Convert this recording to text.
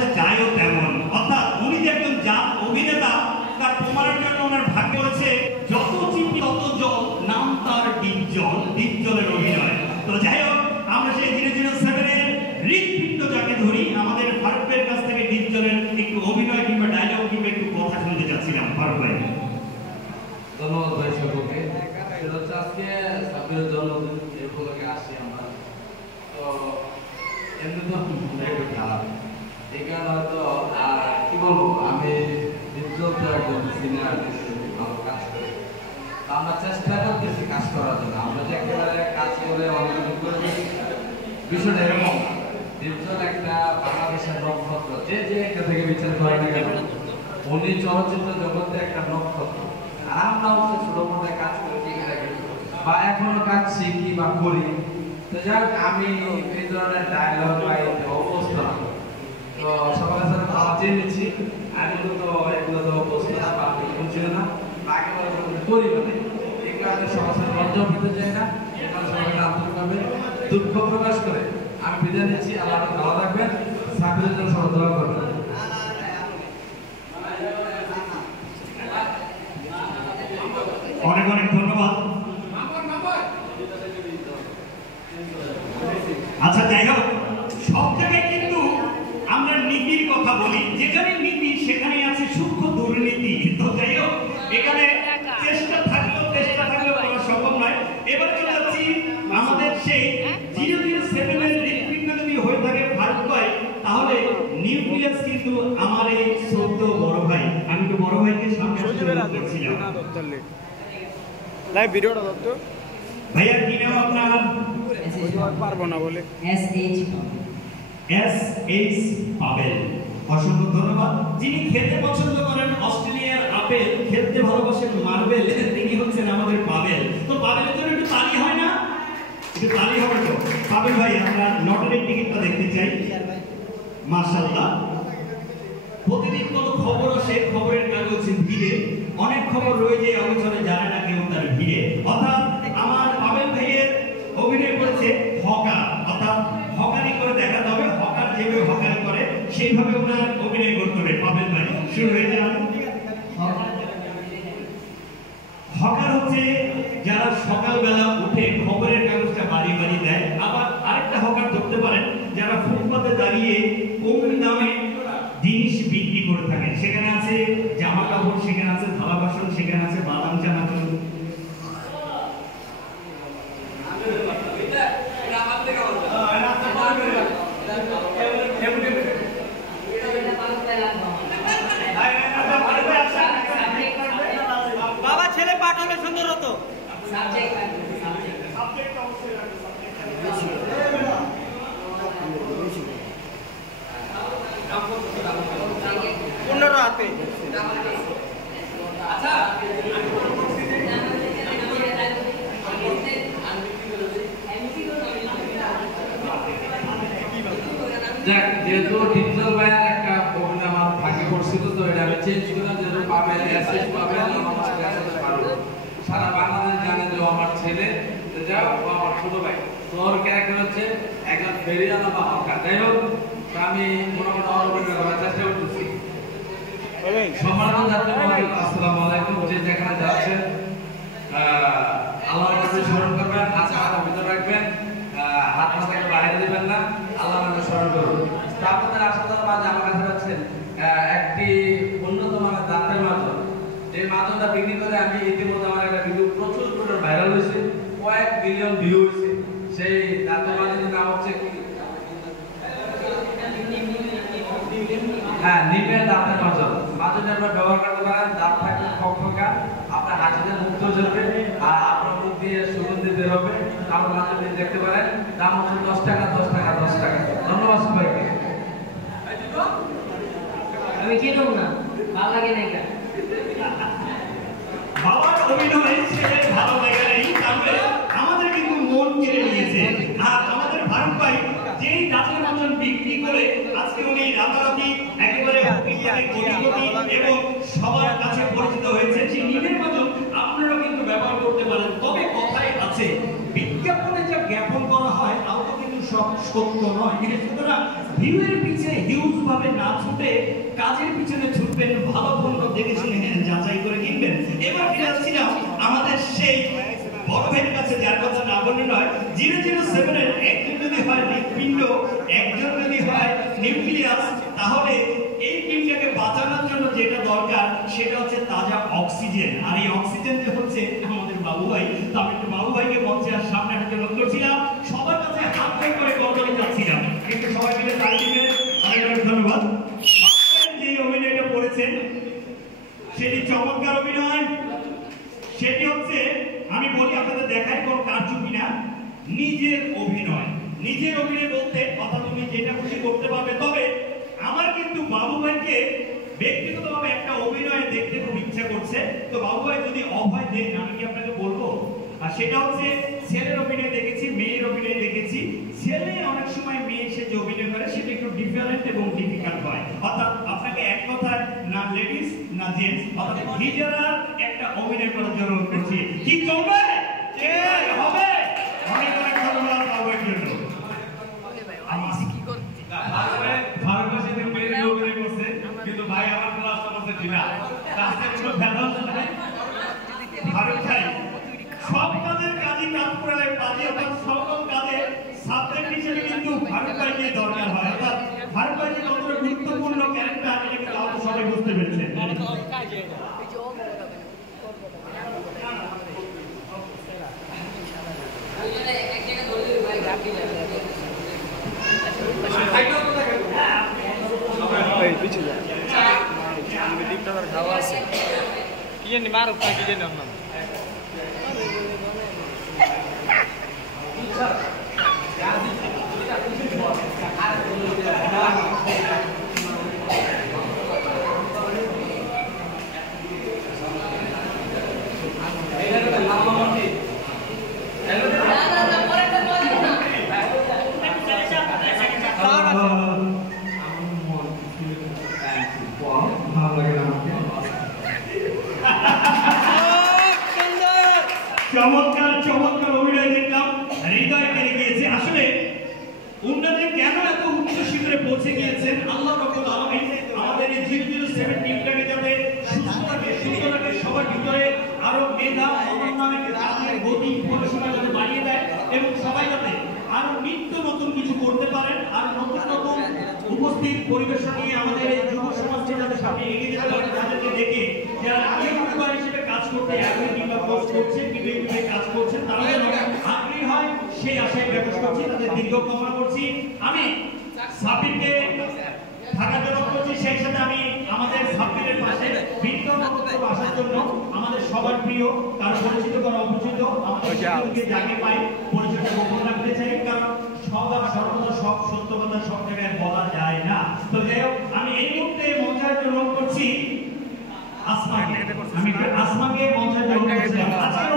সাথে যায়ও তেমন। অর্থাৎ উনি যে একজন জাত অভিনেতা তার প্রমাণের জন্য ওনার ভাগ্য হয়েছে যত চিঠি তত জল, নাম তার ডিপজল, ডিপজলের অভিনয়। তো যাই হোক, আমরা সেই 007-এর হৃৎপিণ্ড যাকে ধরি, আমাদের ফারুকের কাছ থেকে ডিপজলের একটু অভিনয় কিংবা ডায়লগ কিংবা একটু কথা শুনতে চাচ্ছিলাম। ফারুক ভাই। ধন্যবাদ ভাই সকলকে। সেটা হচ্ছে আজকে সাবিরের জন্মদিন, এই উপলক্ষে আসি আমরা। তো এমনি তো একটু খারাপ, এই কারণে হয়তো কি বলবো, আমি ডিপজল তো একজন সিনিয়র ভালো কাজ করি, আমরা চেষ্টা করতেছি কাজ করার জন্য। আমরা যে একেবারে কাজ করে অনেক বিষয়টা এরকম না। ডিপজল একটা বাংলাদেশের নক্ষত্র, যে এখান থেকে বিচার করে না কেন, উনি চলচ্চিত্র জগতে একটা নক্ষত্র। আর আমরা হচ্ছে ছোট পর্দায় কাজ করি বা এখনো কাজ শিখি বা করি। তো যাই হোক, আমি এই ধরনের ডায়লগ বা অবস্থা তো সবার সাথে খাওয়া চেয়ে নিচ্ছি। আমি তো এগুলো তো অবস্থা বা বুঝছিল না, একেবারে করি মানে এই কারণে সবার সাথে লজ্জা পেতে চাই না। এখানে সবাইকে আন্তরিকভাবে দুঃখ প্রকাশ করে আমি বিদায় নিচ্ছি। আল্লাহ ভালো থাকবেন, সাবিরের জন্য সবাই দোয়া করবেন। অনেক অনেক ধন্যবাদ। আচ্ছা, যাই হোক, সব জায়গায় কিন্তু আমরা নীতির কথা বলি, যেখানে নীতি সেখানে আছে সূক্ষ্ম দুর্নীতি। তো যাই হোক, এখানে চেষ্টা থাকলেও করা সম্ভব নয়। এবার চলে যাচ্ছি আমাদের সেই 007-এর হৃৎপিণ্ড যদি হয়ে থাকে ফারুক ভাই, তাহলে নিউক্লিয়াস কিন্তু আমার এই শ্রদ্ধ বড় ভাই। আমি তো বড় ভাইকে সামনে করছিলাম। লাইভ ভিডিওটা দত্ত ভাইয়া, কি নাম আপনার? পারবো না বলে এস পাবেল। অসংখ্য ধন্যবাদ। যিনি খেলতে পছন্দ করেন অস্ট্রেলিয়ার আপেল, খেলতে ভালোবাসেন মার্বেল, তিনি হচ্ছেন আমাদের পাবেল। তো পাবেলের জন্য একটু তালি হয় না? একটু তালি হবে তো? পাবেল ভাই, আমরা লটারির টিকিটটা দেখতে চাই। মাশাআল্লাহ, প্রতিদিন কত খবর আসে খবরের কাগজে ভিড়ে, অনেক খবর রয়ে যায় অবচরে, জানে না কেউ তার ভিড়ে। অর্থাৎ আমার পাবেল ভাইয়ের অভিনয় করেছে হকার, অর্থাৎ হকারি করে দেখাতে হবে। হকার যেভাবে হকারি করে সেইভাবে ওনার অভিনয় করতে হবে। পাবেল ভাই, শুরু হয়ে যান। হকার হচ্ছে যারা সকালবেলা উঠে খবরের কাগজটা বাড়ি বাড়ি দেয়। আবার আরেকটা হকার ধরতে পারেন যারা ফুটপাতে দাঁড়িয়ে কম দামে জিনিস বিক্রি করে থাকেন। সেখানে আছে জামা কাপড়, সেখানে আছে থালা বাসন, সেখানে আছে বাদাম চানাচুর। বাবা, ছেলে পাঠালে সুন্দর হতো। পনেরো হাতে। আচ্ছা, যাক, যেহেতু ডিপজল ভাইয়ের একটা অভিনয় আমার ভাগ্যে পড়ছিল, তো এটা আমি চেঞ্জ করলাম। যেহেতু পাবেল এসএস পাবেল আমার ছেলে আসলে পারবো, সারা বাংলাদেশ জানে যে আমার ছেলে, যাই হোক আমার ছোট ভাই। তো ওর ক্যারেক্টার হচ্ছে একজন ফেরিয়ানা বা হকার। যাই হোক, আমি মোটামুটি অভিনয় করার চেষ্টা করতেছি। সম্মানিত যাত্রীবৃন্দ, আসসালামু আলাইকুম। যে যেখানে যাচ্ছেন আল্লাহর কাছে স্মরণ করবেন, হাত ভিতরে রাখবেন, হাত মাথাকে বাইরে দিবেন না, আল্লাহর নামে স্মরণ করুন। আপনাদের আশীর্বাদ মাঝে আমার কাছে পাচ্ছেন একটি উন্নত মানের দাঁতের মাধ্যম, যে মাধ্যমটা বিক্রি করে আমি ইতিমধ্যে আমার একটা ভিডিও প্রচুর ভাইরাল হয়েছে, কয়েক মিলিয়ন ভিউ হয়েছে। সেই দাঁতের মাধ্যমের নাম হচ্ছে নিমের দাঁতের মাধ্যম। মাধ্যমে আপনারা ব্যবহার করতে পারেন। দাঁত থাকবে খকখকা, আপনার হাসিতে মুক্ত জ্বলবে আর আপনার মুখ দিয়ে সুগন্ধি বের হবে। আমার মাধ্যমে দেখতে পারেন। দাম হচ্ছে 10 টাকা, 10 টাকা, 10 টাকা। ধন্যবাদ সবাইকে। আমি কিনুম না, ভালো লাগে না। বাবার অভিনয় ছেলের ভালো লাগে নাই, তাহলে আমাদের কিন্তু মন কেড়ে নিয়েছে। আর আমাদের ফারুক ভাই যেই দাঁতের মাজন বিক্রি করে আজকে উনি রাতারাতি একেবারে এবং সবার কাছে পরিচিত হয়েছে। সেই নিমের মাজন আপনারা কিন্তু ব্যবহার করতে পারেন। তবে কথাই আছে, বিজ্ঞাপনে যা জ্ঞাপন করা হয় তাও তো কিন্তু সব সত্য নয়। সুতরাং ভিউয়ের পিছে হিউজ ভাবে না ছুটে কাজের পিছনে ছুটবেন, ভালো পণ্য দেখে শুনে যাচাই করে কিনবেন। এবার ফিরে আসছিলাম আমাদের সেই বড় ভাইয়ের কাছে, যার কথা না বললে নয়। 007 এর একজন যদি হয় হৃৎপিণ্ড, একজন যদি হয় নিউক্লিয়াস, তাহলে এই টিমটাকে বাঁচানোর জন্য যেটা দরকার সেটা হচ্ছে তাজা অক্সিজেন। আর এই অক্সিজেন যে হচ্ছে আমাদের বাবু ভাই। তো আমি একটু বাবু ভাইকে মঞ্চে আর সামনে একটা জন্য করছিলাম, সবার কাছে হাত ধরে করে করতে যাচ্ছিলাম, কিন্তু সবাই মিলে তালি দিবেন। অনেক অনেক ধন্যবাদ। যে অভিনয়টা করেছেন সেটি চমৎকার অভিনয়। সেটি হচ্ছে, আমি বলি আপনাদের দেখায় কোন কারচুপি না, নিজের অভিনয়। নিজের অভিনয় বলতে কথা তুমি যেটা খুশি করতে পারবে। তবে আমার কিন্তু বাবু ভাইকে ব্যক্তিগতভাবে একটা অভিনয় দেখতে খুব ইচ্ছা করছে। তো বাবু ভাই যদি অভয় দেন আমি কি আপনাকে বলবো? আর সেটা হচ্ছে ছেলের অভিনয় দেখেছি, মেয়ের অভিনয় দেখেছি। ছেলে অনেক সময় মেয়ে সে যে অভিনয় করে সেটা একটু ডিফারেন্ট এবং ডিফিকাল্ট হয়। অর্থাৎ আপনাকে এক কথায় না লেডিস না জেন্টস, অর্থাৎ হিজড়ার একটা অভিনয় করার জন্য করছি। কি চলবে? হবে। অনেক অনেক ধন্যবাদ বাবু ভাইয়ের জন্য। কিন্তু ভাই আমার ক্লাস করছে ঠিকা ভারত ভাই সব কাজের কাজই কাজ করে কাজে, অর্থাৎ সকল কাজে সাবজেক্ট হিসেবে কিন্তু ভারত ভাইকে দরকার হয়। অর্থাৎ ভারত ভাই যে কতটা গুরুত্বপূর্ণ ক্যারেক্টার এটা কিন্তু আমরা সবাই বুঝতে পেরেছেন। খাওয়া আছে কি জানি মারুক না কি জানি আপনার চমৎকার চমৎকার অভিনয় দেখলাম, হৃদয় কেড়ে গিয়েছে। আসলে উন্নতি কেন এত উচ্চ শিখরে পৌঁছে গিয়েছেন আল্লাহ রাব্বুল আলামিন আমাদের এই 007 টিমটাকে যাতে সুস্থ রাখে, সবার ভিতরে আরো মেধা, সমন্বয়, কাজের গতি, পরিশ্রম যাতে বাড়িয়ে দেয় এবং সবাই যাতে আরো নিত্য নতুন কিছু করতে পারেন। আর নতুন নতুন উপস্থিত পরিবেশন নিয়ে আমাদের এই যুব সমাজকে যাতে সামনে এগিয়ে যেতে পারে, যাদেরকে দেখে যারা ইউটিউবার হিসেবে কাজ করতে আগ্রহী কিংবা পোস্ট করছেন কিংবা ইউটিউবে কাজ করছেন তারা যেন আগ্রহী হয় সেই আশায় ব্যবহার করছি, তাদের দীর্ঘ কামনা করছি। আমি সাবিরকে থাকার জন্য করছি, সেই সাথে আমি আমাদের সাবিরের পাশে বৃত্তবক্তব্য আসার জন্য আমাদের সবার প্রিয়, কারণ পরিচিত করা অপরিচিত আমাদের শিক্ষককে যাকে পাই পরিচয়টা গোপন রাখতে চাই, কারণ সবার সর্বদা সব সত্য কথা সব জায়গায় বলা যায় না। তো যাই হোক, আমি এই মুহূর্তে মঞ্চার জন্য করছি আসমাকে। আমি আসমাকে মঞ্চার জন্য করছি। আজকের